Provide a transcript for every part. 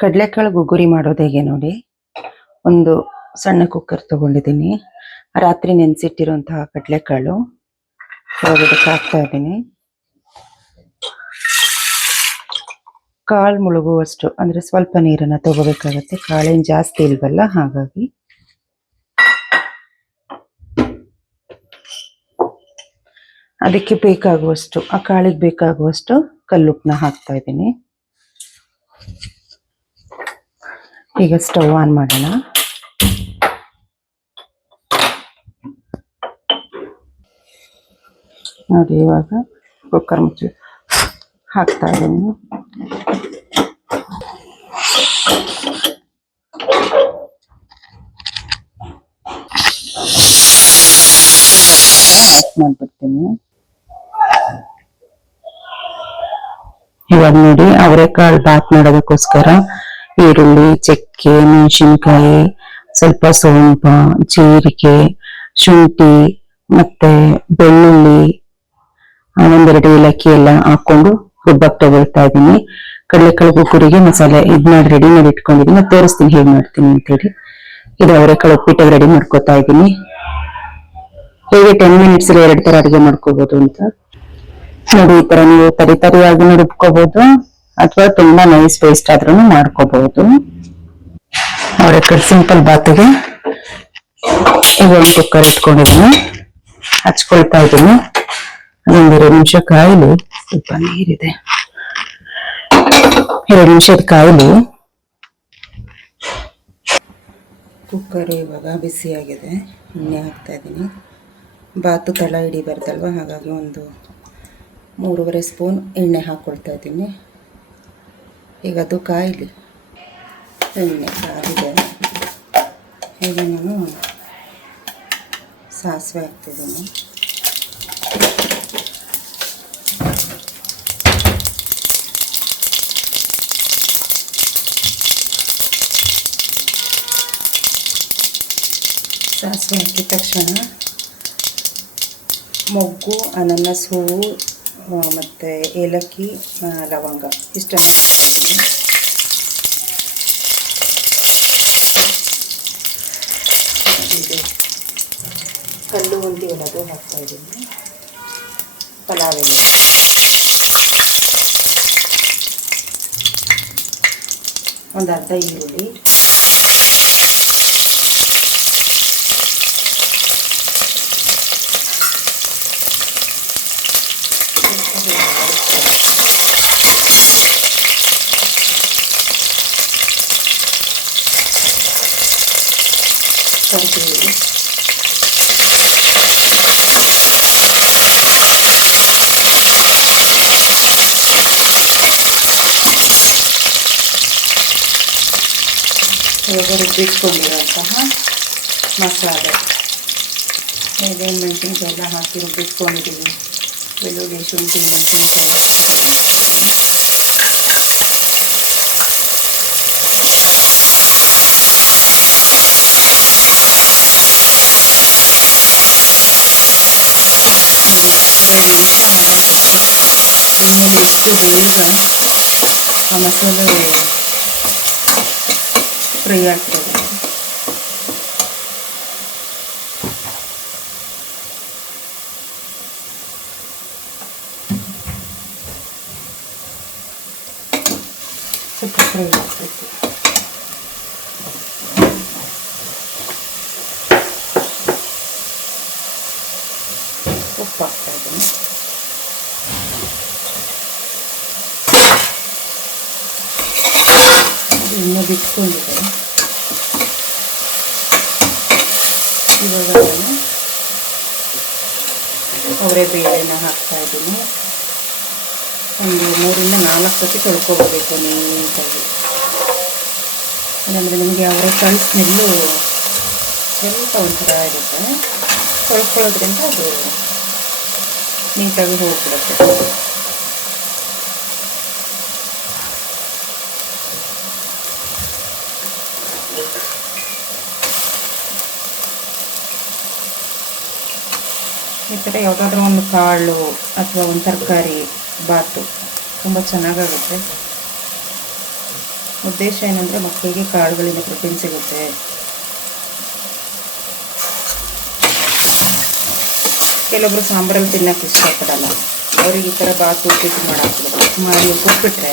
ಕಡಲೆಕಾಳು ಗುಗ್ಗುರಿ ಮಾಡೋದು ಹೇಗೆ ನೋಡಿ. ಒಂದು ಸಣ್ಣ ಕುಕ್ಕರ್ ತಗೊಂಡಿದ್ದೀನಿ. ರಾತ್ರಿ ನೆನೆಸಿಟ್ಟಿರುವಂತಹ ಕಡಲೆಕಾಳು ಒಳಗಡೆ ಹಾಕ್ತಾ ಇದ್ದೀನಿ. ಕಾಳು ಮುಳುಗುವಷ್ಟು ಅಂದ್ರೆ ಸ್ವಲ್ಪ ನೀರನ್ನ ತಗೋಬೇಕಾಗತ್ತೆ. ಕಾಳೇನು ಜಾಸ್ತಿ ಇಲ್ವಲ್ಲ, ಹಾಗಾಗಿ ಅದಕ್ಕೆ ಬೇಕಾಗುವಷ್ಟು, ಆ ಕಾಳಿಗೆ ಬೇಕಾಗುವಷ್ಟು ಕಲ್ಲುಪ್ಪನ್ನ ಹಾಕ್ತಾ ಇದ್ದೀನಿ. ಈಗ ಸ್ಟವ್ ಆನ್ ಮಾಡೋಣ. ನೋಡಿ, ಇವಾಗ ಕುಕ್ಕರ್ ಮುಚ್ಚಿ ಹಾಕ್ತಾ ಇದ್ದೀನಿ. ಮಾಡ್ಬಿಡ್ತೀನಿ. ಇವಾಗ ನೋಡಿ, ಅವರೆಕಾಳು ಬಾತ್ ಮಾಡೋದಕ್ಕೋಸ್ಕರ ಈರುಳ್ಳಿ, ಚಕ್ಕೆ, ಮೆಣಸಿನ್ಕಾಯಿ, ಸ್ವಲ್ಪ ಸೋಂಪ, ಜೀರಿಗೆ, ಶುಂಠಿ ಮತ್ತೆ ಬೆಳ್ಳುಳ್ಳಿ, ಒಂದೆರಡು ಏಲಕ್ಕಿ ಎಲ್ಲ ಹಾಕೊಂಡು ರುಬ್ಬಕ್ಕೆ ತಗೊಳ್ತಾ ಇದ್ದೀನಿ. ಕಡಲೆಕಾಳು ಗುಗ್ಗುರಿಗೆ ಮಸಾಲೆ ಮಾಡಿ ರೆಡಿ ಮಾಡಿ ಇಟ್ಕೊಂಡಿದ್ದೀನಿ. ತೋರಿಸ್ತೀನಿ ಹೇಗೆ ಮಾಡ್ತೀನಿ ಅಂತೇಳಿ. ಇದು ಅವರೆಕಾಳು ಉಪ್ಪಿಟ್ಟಿಗೆ ರೆಡಿ ಮಾಡ್ಕೋತಾ ಇದ್ದೀನಿ. ಹೇಗೆ 10 ಮಿನಿಟ್ಸ್ 2 ತರ ಅಡುಗೆ ಮಾಡ್ಕೋಬಹುದು ಅಂತ ನೋಡಿ. ಈ ತರ ನೀವು ತರಿಯಾಗಿ ರುಬ್ಕೋಬಹುದು ಅಥವಾ ತುಂಬಾ ನೈಸ್ ಪೇಸ್ಟ್ ಆದ್ರೂ ಮಾಡ್ಕೋಬಹುದು. ಅವರೆಕಾಳು ಸಿಂಪಲ್ ಬಾತಿಗೆ ಈಗ ಒಂದು ಕುಕ್ಕರ್ ಇಟ್ಕೊಂಡಿದ್ದೀನಿ, ಹಚ್ಕೊಳ್ತಾ ಇದ್ದೀನಿ. ಅದೊಂದು 2 ನಿಮಿಷ ಕಾಯಿಲಿ. ಸ್ವಲ್ಪ ನೀರಿದೆ, 2 ನಿಮಿಷದ ಕಾಯಿಲಿ. ಕುಕ್ಕರ್ ಇವಾಗ ಬಿಸಿಯಾಗಿದೆ, ಎಣ್ಣೆ ಹಾಕ್ತಾ ಇದ್ದೀನಿ. ಬಾತು ತಳ ಹಿಡಿಬಾರ್ದಲ್ವ, ಹಾಗಾಗಿ ಒಂದು 3.5 ಸ್ಪೂನ್ ಎಣ್ಣೆ ಹಾಕ್ಕೊಳ್ತಾ ಇದ್ದೀನಿ. ಈಗ ಅದು ಕಾಯಿಲಿ. ಎಣ್ಣೆ ಕಾಯಿದೆ. ಈಗ ನಾನು ಸಾಸಿವೆ ಹಾಕ್ತಿದ್ದೀನಿ. ಸಾಸಿವೆ ಹಾಕಿದ ತಕ್ಷಣ ಮೊಗ್ಗು, ಅನಾನಸ್ ಹೂವು ಮತ್ತು ಏಲಕ್ಕಿ, ಲವಂಗ ಇಷ್ಟನ್ನು ಹಾಕ್ತಾಯಿದ್ದೀನಿ. ಇದು ಕಲ್ಲು ಅಂತೀವಲ್ಲ, ಅದು ಹಾಕ್ತಾಯಿದ್ದೀನಿ. ಪಲಾವ್ ಎಲೆ, ಒಂದು ಅರ್ಧ ಈರುಳ್ಳಿ, ಕರಿಬೇವು, ಇವಾಗ ರುಬ್ಬಿಟ್ಕೊಂಡಿರೋಂತಹ ಮಸಾಲೆ, ಏನೇನು ಮೆಣಸಿನ್ಕಾಯಿ ಎಲ್ಲ ಹಾಕಿ ರುಬ್ಬಿಟ್ಕೊಂಡಿದ್ದೀವಿ. ಬೆಳ್ಳುಳ್ಳಿ, ಶುಂಠಿ, ಮೆಣಸಿನ್ಕಾಯಿ ಎಣ್ಣೆಲಿ ಎಷ್ಟು ಬೇಗ ಆ ಮಸಾಲೆ ಫ್ರೈ ಆಗ್ತದೆ. ಸ್ವಲ್ಪ ಫ್ರೈ ಆಗ್ತೈತಿ. ಉಪ್ಪು ಹಾಕ್ತಾ ಇದ್ದೀನಿ. ಇನ್ನೂ ಬಿಟ್ಕೊಂಡಿದೆ. ಇವಾಗ ನಾನು ಅವರೇ ಬೇಳೆನ ಹಾಕ್ತಾ ಇದ್ದೀನಿ. ಒಂದು 3 ರಿಂದ 4 ಸತಿ ತೊಳ್ಕೊಬೇಕು ನೀಟಾಗಿ. ಇಲ್ಲಾಂದರೆ ನಿಮಗೆ ಅವರೆಕಾಳು ಸ್ಮೆಲ್ಲು ಸ್ವಲ್ಪ ಒಂಥರ ಇರುತ್ತೆ. ತೊಳ್ಕೊಳ್ಳೋದ್ರಿಂದ ಅದು ನೀಟಾಗಿ ಹೋಗ್ಬಿಡುತ್ತೆ. ಈ ಥರ ಯಾವುದಾದ್ರೂ ಒಂದು ಕಾಳು ಅಥವಾ ಒಂದು ತರಕಾರಿ ಬಾತು ತುಂಬ ಚೆನ್ನಾಗಾಗುತ್ತೆ. ಉದ್ದೇಶ ಏನಂದರೆ ಮಕ್ಕಳಿಗೆ ಕಾಳುಗಳಿಂದ ಪ್ರೋಟೀನ್ ಸಿಗುತ್ತೆ. ಕೆಲವೊಬ್ಬರು ಸಾಂಬಾರಲ್ಲಿ ತಿನ್ನೋಕ್ಕೆ ಇಷ್ಟಪಡಲ್ಲ, ಅವ್ರಿಗೆ ಈ ಥರ ಬಾತು ಉಪ್ಪಿಟ್ಟು ಮಾಡಿ ಕೊಟ್ಬಿಟ್ರೆ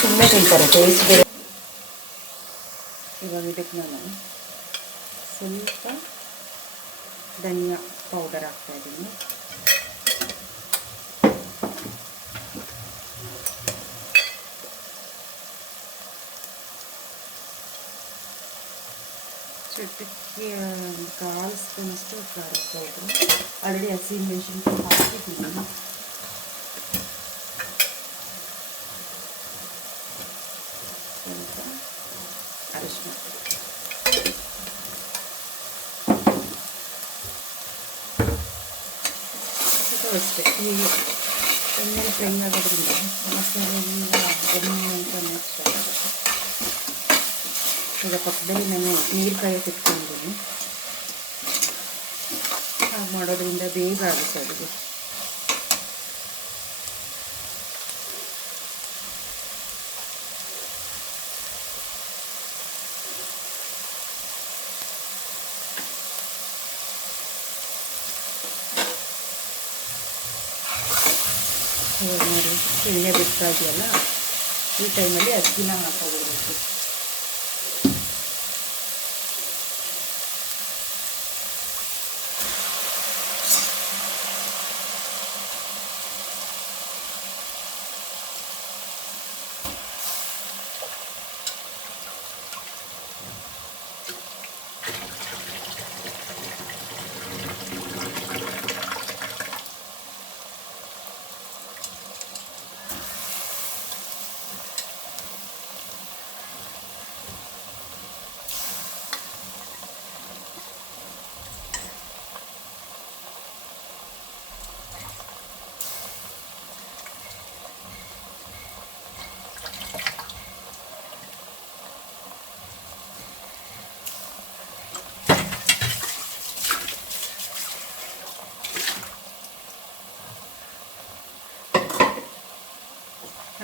ಸುಮ್ಮನೆ ತಿಂತಾರೆ, ಟೇಸ್ಟ್ ಬೇರೆ. ಇವಾಗ ಇದಕ್ಕೆ ನಾನು ಸ್ವಲ್ಪ ಧನಿಯಾ ಪೌಡರ್ ಹಾಕ್ತಾಯಿದ್ದೀನಿ. ಚಟಕ್ಕೆ ಕಾಲು ಸ್ಪೂನಷ್ಟು ಖಾರ ಪೌಡ್ರು, ಆಲ್ರೆಡಿ ಹಸಿಮೆಣಸಿನ್ಕಾಯಿ ಹಾಕಿದ್ದೀನಿ. ಸ್ವಲ್ಪ ಅರಿಶಿನ, ಅಷ್ಟೇ. ಈ ಎಣ್ಣೆ ಫ್ರೈ ಆಗೋದ್ರಿಂದ ಮಸಾಲೆ ಎಣ್ಣೆ ಅಂತ ನೆಕ್ಸ್ಟ್ ಆಗುತ್ತೆ. ಈಗ ಪಕ್ಕದಲ್ಲಿ ನಾನು ನೀರು ಕಾಯೋಕೆ ಇಟ್ಕೊಂಡಿದ್ದೀನಿ, ಹಾಗೆ ಮಾಡೋದ್ರಿಂದ ಬೇಗ ಆಗುತ್ತೆ ಅಡುಗೆ. ಇವಾಗ ನೋಡಿ ಎಣ್ಣೆ ಬಿಡ್ತಾ ಇದೆಯಲ್ಲ, ಈ ಟೈಮಲ್ಲಿ ಅಕ್ಕಿನ ಹಾಕೋಬಿಡಬೇಕು.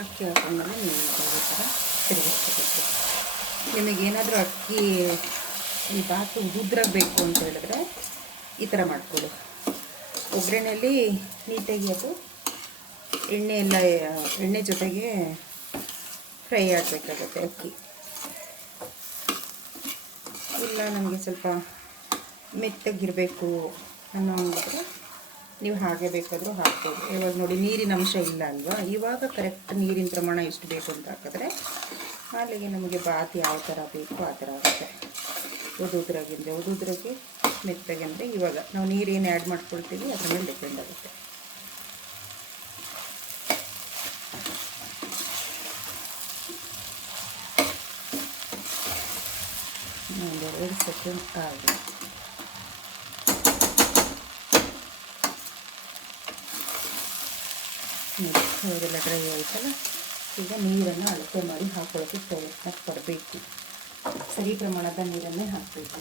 ಅಕ್ಕಿ ಹಾಕೊಂಡ್ಮೇಲೆ ನೀವು ಈ ಥರ ತಿರುಗಿಸ್ಕೋಬೇಕು. ನಿಮಗೇನಾದರೂ ಅಕ್ಕಿ ಈ ಬಾತು ಉದುದ್ರಾಗಬೇಕು ಅಂತ ಹೇಳಿದ್ರೆ ಈ ಥರ ಮಾಡಿಕೊಡು. ಒಗ್ಗರಣೆಯಲ್ಲಿ ನೀಟಾಗಿ ಅದು ಎಣ್ಣೆ ಜೊತೆಗೆ ಫ್ರೈ ಆಗಬೇಕಾಗುತ್ತೆ ಅಕ್ಕಿ. ಇಲ್ಲ ನಮಗೆ ಸ್ವಲ್ಪ ಮೆತ್ತಗಿರಬೇಕು ಅನ್ನೋಂಗಿದ್ರೆ ನೀವು ಹಾಗೆ ಬೇಕಾದರೂ ಹಾಕ್ಬೋದು. ಇವಾಗ ನೋಡಿ ನೀರಿನ ಅಂಶ ಇಲ್ಲ ಅಲ್ವಾ, ಇವಾಗ ಕರೆಕ್ಟ್ ನೀರಿನ ಪ್ರಮಾಣ ಎಷ್ಟು ಬೇಕು ಅಂತ ಹಾಕಿದ್ರೆ ಅಲ್ಲಿಗೆ ನಮಗೆ ಬಾತ್ ಯಾವ ಥರ ಬೇಕು ಆ ಥರ ಆಗುತ್ತೆ. ಉದುದ್ರಾಗೆ ಮೆತ್ತಗೆ ಅಂದರೆ ಇವಾಗ ನಾವು ನೀರೇನು ಆ್ಯಡ್ ಮಾಡ್ಕೊಳ್ತೀವಿ ಅದ್ರ ಮೇಲೆ ಡಿಪೆಂಡ್ ಆಗುತ್ತೆ. ಒಂದೆರಡು ಸೆಕೆಂಡ್ ಆಗಿದೆ. ಇವಾಗೆಲ್ಲ ಡ್ರೈ ಆಯಿತಲ್ಲ, ಈಗ ನೀರನ್ನು ಅಳತೆ ಮಾಡಿ ಹಾಕೊಳ್ಳೋಕ್ಕೆ ಪ್ರಯತ್ನ ಪಡಬೇಕು. ಸರಿ ಪ್ರಮಾಣದ ನೀರನ್ನೇ ಹಾಕಬೇಕು.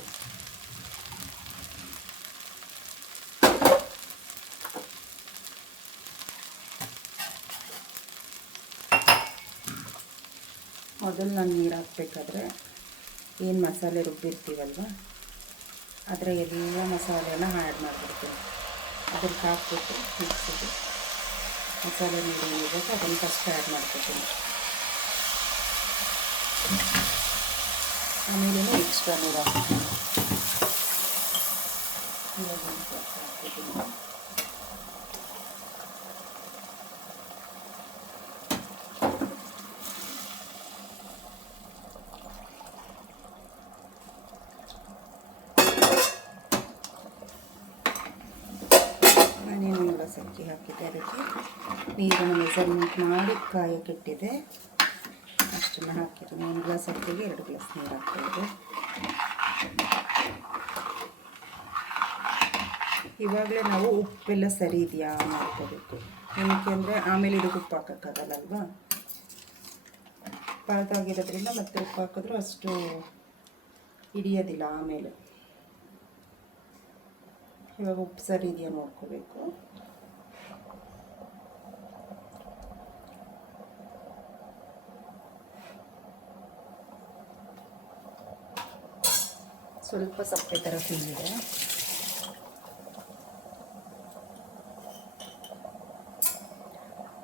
ಮೊದಲು ನಾನು ನೀರು ಹಾಕಬೇಕಾದ್ರೆ ಏನು ಮಸಾಲೆ ರುಬ್ಬಿರ್ತೀವಲ್ವ ಅದರ ಎಲ್ಲ ಮಸಾಲೆನ ಆ್ಯಡ್ ಮಾಡಿಬಿಡ್ತೀನಿ. ಅದಕ್ಕೆ ಹಾಕ್ಬಿಟ್ಟು ಮಿಕ್ಸಿಗೆ ಮಸಾಲೆ ನೀರು ಏನಿರುತ್ತೆ ಅದನ್ನು ಫಸ್ಟ್ ಆ್ಯಡ್ ಮಾಡ್ಕೊತೀನಿ. ಆಮೇಲೆ ಎಕ್ಸ್ಟ್ರಾ ನೀರು ಹಾಕ್ತೀನಿ. ಅಕ್ಕಿ ಹಾಕಿದ್ದೆ, ಅದಕ್ಕೆ ನೀರನ್ನು ಮೆಜರ್ಮೆಂಟ್ ಮಾಡಿ ಕಾಯಕ್ಕಿಟ್ಟಿದೆ, ಅಷ್ಟನ್ನು ಹಾಕಿದ್ದೀನಿ. 1 ಗ್ಲಾಸ್ ಅಕ್ಕಿಗೆ 2 ಗ್ಲಾಸ್ ನೀರು ಹಾಕ್ಬೋದು. ಇವಾಗಲೇ ನಾವು ಉಪ್ಪೆಲ್ಲ ಸರಿ ಇದೆಯಾ ಮಾಡ್ಕೋಬೇಕು. ಏನಕ್ಕೆ ಅಂದರೆ ಆಮೇಲೆ ಇದಕ್ಕೆ ಉಪ್ಪು ಹಾಕೋಕ್ಕಾಗಲ್ಲಲ್ವಾ, ಪಾತಾಗಿರೋದ್ರಿಂದ ಮತ್ತೆ ಉಪ್ಪು ಹಾಕಿದ್ರೂ ಅಷ್ಟು ಹಿಡಿಯೋದಿಲ್ಲ. ಆಮೇಲೆ ಇವಾಗ ಉಪ್ಪು ಸರಿ ಇದೆಯಾ ನೋಡ್ಕೋಬೇಕು. ಸ್ವಲ್ಪ ಸಪ್ಪೆ ಥರ ಫೀಲ್ ಇದೆ.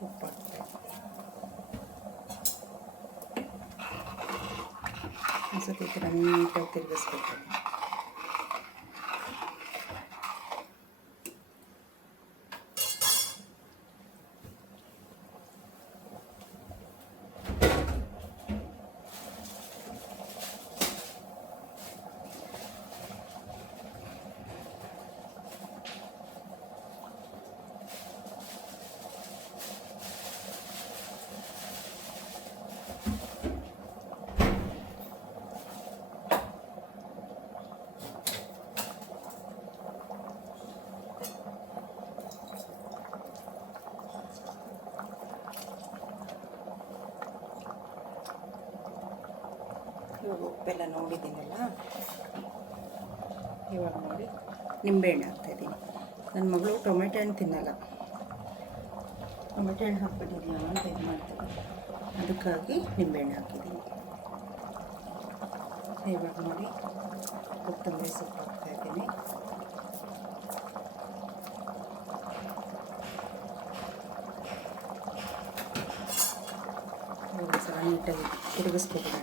ಉಪ್ಪು ಒಂದ್ಸತಿ ಈ ಥರ ನೀಟಾಗಿ ತಿರುಗಿಸ್ಬೇಕು. ಇವಾಗ ಉಪ್ಪೆಲ್ಲ ನೋಡಿದ್ದೀನಲ್ಲ, ಇವಾಗ ನೋಡಿ ನಿಂಬೆಹಣ್ಣು ಹಾಕ್ತಾಯಿದ್ದೀನಿ. ನನ್ನ ಮಗಳು ಟೊಮೆಟೊ ಹಣ್ಣು ತಿನ್ನಲ್ಲ, ಟೊಮೆಟೊ ಹಣ್ಣು ಹಾಕ್ಬಿಟ್ಟಿದ್ಯಾ ಅಂತ ಇದು ಮಾಡ್ತೀನಿ, ಅದಕ್ಕಾಗಿ ನಿಂಬೆಹಣ್ಣು ಹಾಕಿದ್ದೀನಿ. ಇವಾಗ ನೋಡಿ ಕೊತ್ತಂಬರಿ ಸೊಪ್ಪು ಹಾಕ್ತಾಯಿದ್ದೀನಿ. ಇವಾಗ ಸಹ ನೀಟಾಗಿ ತಿರುಗಿಸ್ಕೊಬಿಡೋಣ.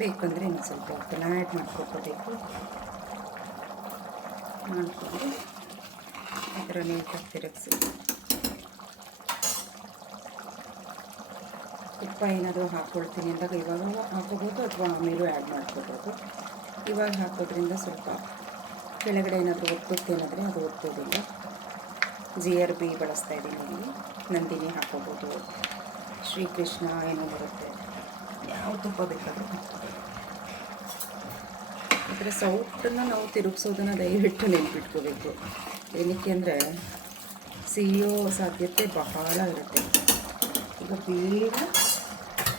ಬೇಕಂದರೆ ಇನ್ನು ಸ್ವಲ್ಪ ಉಪ್ಪನ್ನ ಆ್ಯಡ್ ಮಾಡ್ಕೊಳ್ಬೇಕು. ಮಾಡಿಕೊಂಡು ಈ ಥರ ನೀಟಾಗಿ ತಿರುಗಿಸಿ. ತುಪ್ಪ ಏನಾದರೂ ಹಾಕ್ಕೊಳ್ತೀನಿ ಅಂದಾಗ ಇವಾಗ ಹಾಕೋಬೋದು ಅಥವಾ ಆಮೇಲೂ ಆ್ಯಡ್ ಮಾಡ್ಕೋಬೋದು. ಇವಾಗ ಹಾಕೋದ್ರಿಂದ ಸ್ವಲ್ಪ ಕೆಳಗಡೆ ಏನಾದರೂ ಒತ್ತುತ್ತೇನಾದರೆ ಅದು ಒತ್ತೋದಿಲ್ಲ. GRB ಬಳಸ್ತಾ ಇದ್ದೀನಿ ಇಲ್ಲಿ. ನಂದಿನಿ ಹಾಕೋಬೋದು, ಶ್ರೀಕೃಷ್ಣ ಏನೋ ಬರುತ್ತೆ, ಯಾವ ತುಪ್ಪ ಬೇಕಾದರೂ ಹಾಕ್ಬೋದು. ಈ ಥರ ಸೌಟನ್ನು ನಾವು ತಿರುಗಿಸೋದನ್ನು ದಯವಿಟ್ಟು ನೆನ್ಪಿಟ್ಕೋಬೇಕು. ಏನಕ್ಕೆ ಅಂದರೆ ಸಿಹಿಯೋ ಸಾಧ್ಯತೆ ಬಹಳ ಇರುತ್ತೆ. ಈಗ ಬೇಗ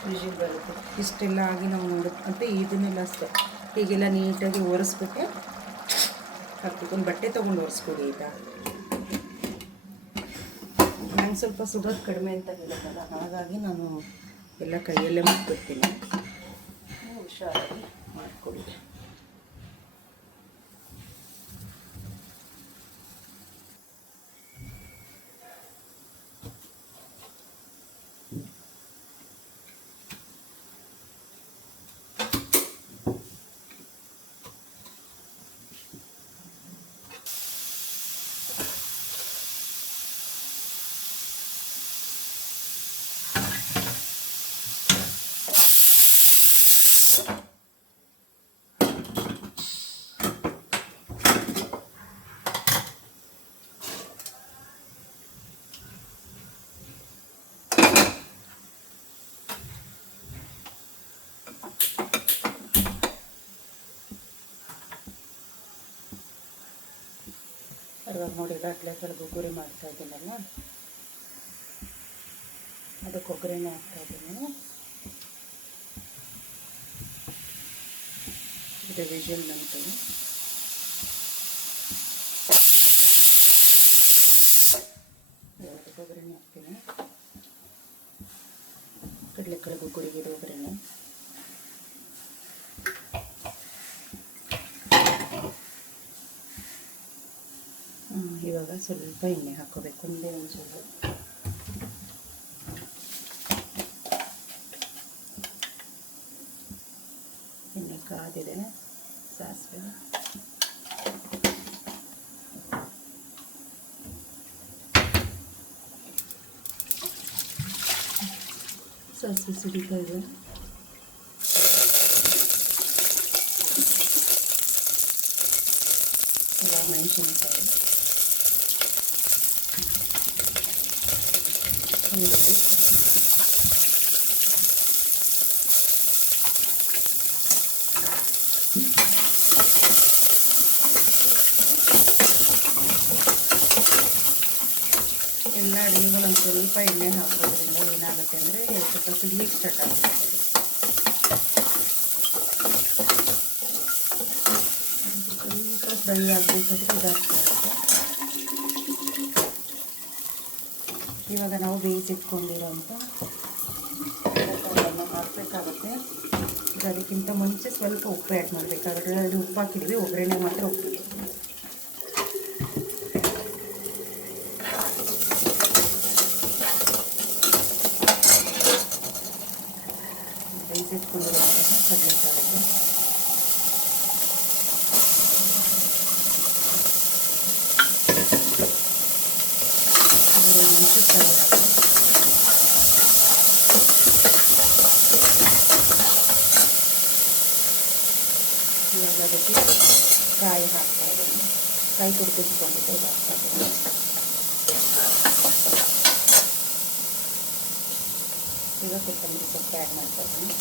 ವಿಷಲ್ ಬರುತ್ತೆ. ಇಷ್ಟೆಲ್ಲ ಆಗಿ ನಾವು ನೋಡೋಕ್ಕಂತೆ ಇದನ್ನೆಲ್ಲ ಅಷ್ಟೇ ಹೀಗೆಲ್ಲ ನೀಟಾಗಿ ಒರೆಸ್ಬಿಟ್ಟೆ ಹಾಕ್ಬೇಕು. ಒಂದು ಬಟ್ಟೆ ತೊಗೊಂಡು ಒರೆಸ್ಕೊಡಿ ಆಯಿತಾ. ನಂಗೆ ಸ್ವಲ್ಪ ಸುಡೋದು ಕಡಿಮೆ ಅಂತ ಹೇಳೋದಲ್ಲ, ಹಾಗಾಗಿ ನಾನು ಎಲ್ಲ ಕೈಯಲ್ಲೇ ಮುಟ್ಬಿಡ್ತೀನಿ. ಹುಷಾರಾಗಿ ಮಾಡಿಕೊಡಿ. ಇವಾಗ ನೋಡಿ ಗಟ್ಲೆ ಕೆಳಗೆ ಗುರಿ ಮಾಡ್ತಾ ಇದ್ದೀನಲ್ಲ, ಅದಕ್ಕೆ ಒಗ್ಗರಣೆ ಹಾಕ್ತಾ ಇದ್ದೀನಿ. ಇದು ವಿಷಲ್ ನಂತರ ಒಗ್ಗರಣೆ ಹಾಕ್ತೀನಿ. ಕಡಲೆಕಾಳು ಗುರಿಗಿರೋ ಒಗ್ಗರಣೆ. ಇವಾಗ ಸ್ವಲ್ಪ ಎಣ್ಣೆ ಹಾಕ್ಕೋಬೇಕು, ಒಂದೇ ಒಂಚೂರು. ಎಣ್ಣೆ ಕಾದಿದೆ. ಸಾಸಿವೆ, ಸಾಸಿವೆ ಸಿಡಿತಾ ಇದೆ. ಮೆಣಸಿನಕಾಯಿ, ಈರುಳ್ಳಿ, ಎಲ್ಲ ಅಡುಗೆಗೂ ಒಂದು ಸ್ವಲ್ಪ ಎಣ್ಣೆ ಹಾಕೋದ್ರಿಂದ ಏನಾಗುತ್ತೆ ಅಂದರೆ ಸ್ವಲ್ಪ ಸಿಡ್ಲಿಕ್ಕೆ ಸ್ಟಾರ್ಟ್ ಆಗುತ್ತೆ. ಸ್ವಲ್ಪ ಫ್ರೈ ಆಗಬೇಕಾದ್ರೆ ಇದಾಗ್ತಾ ಇರುತ್ತೆ. ಇವಾಗ ನಾವು ಬೇಯಿಸಿಟ್ಕೊಂಡಿರೋಂಥ ಟೊಮೆಟೊಗಳನ್ನು ಹಾಕಬೇಕಾಗುತ್ತೆ. ಈಗ ಅದಕ್ಕಿಂತ ಮುಂಚೆ ಸ್ವಲ್ಪ ಉಪ್ಪು ಆ್ಯಡ್ ಮಾಡಬೇಕಾಗುತ್ತೆ. ಅದು ಉಪ್ಪು ಹಾಕಿದ್ವಿ, ಒಗ್ಗರಣೆ ಮಾತ್ರ ಉಪ್ಪು ಬೇಯಿಸಿಟ್ಕೊಂಡಿರುವಂತಹ ಕಡಲೆಕಾಳು ಇವಾಗ ಅದಕ್ಕೆ ಕಾಯಿ ಹಾಕ್ತಾ ಇದ್ದೀನಿ. ಕಾಯಿ ತುರಿದಿಟ್ಕೊಂಡಿದ್ದೆ ಇದು ಹಾಕ್ತಾ ಇದ್ದೀನಿ. ಈಗ ಕೊತ್ತಂಬರಿ ಸೊಪ್ಪು ಆ್ಯಡ್ ಮಾಡ್ತಾ ಇದ್ದೀನಿ.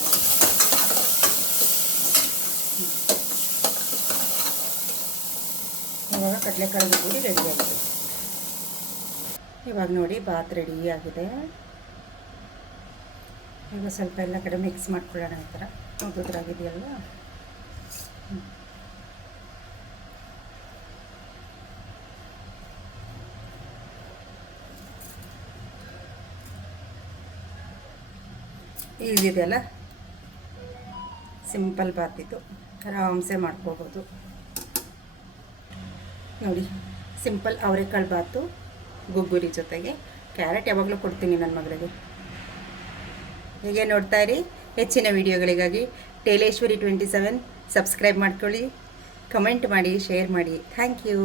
ಇವಾಗ ಕಡಲೆಕಾಳು ಗುಗ್ಗರಿ ರೆಡಿ ಆಗಿದೆ. ಇವಾಗ ನೋಡಿ ಬಾತ್ ರೆಡಿ ಆಗಿದೆ. ಈಗ ಸ್ವಲ್ಪ ಎಲ್ಲ ಕಡೆ ಮಿಕ್ಸ್ ಮಾಡ್ಕೊಳ್ಳೋಣ. ಈ ಥರ ಉದುರಾಗಿದೆಯಲ್ವ. ಈಸಿದೆಯಲ್ಲ, ಸಿಂಪಲ್ ಬಾತ್ ಇದು, ಆರಾಮ್ಸೆ ಮಾಡ್ಕೋಬೋದು ನೋಡಿ. ಸಿಂಪಲ್ ಅವರೆಕಾಳು ಬಾತು ಗುಗ್ಗುರಿ ಜೊತೆಗೆ ಕ್ಯಾರೆಟ್ ಯಾವಾಗಲೂ ಕೊಡ್ತೀನಿ ನನ್ನ ಮಗಳಿಗೆ. ಹೀಗೆ ನೋಡ್ತಾ ಇರಿ. ಹೆಚ್ಚಿನ ವಿಡಿಯೋಗಳಿಗಾಗಿ ಟೇಲೇಶ್ವರಿ 27 ಸಬ್ಸ್ಕ್ರೈಬ್ ಮಾಡ್ಕೊಳ್ಳಿ, ಕಮೆಂಟ್ ಮಾಡಿ, ಶೇರ್ ಮಾಡಿ. Thank you.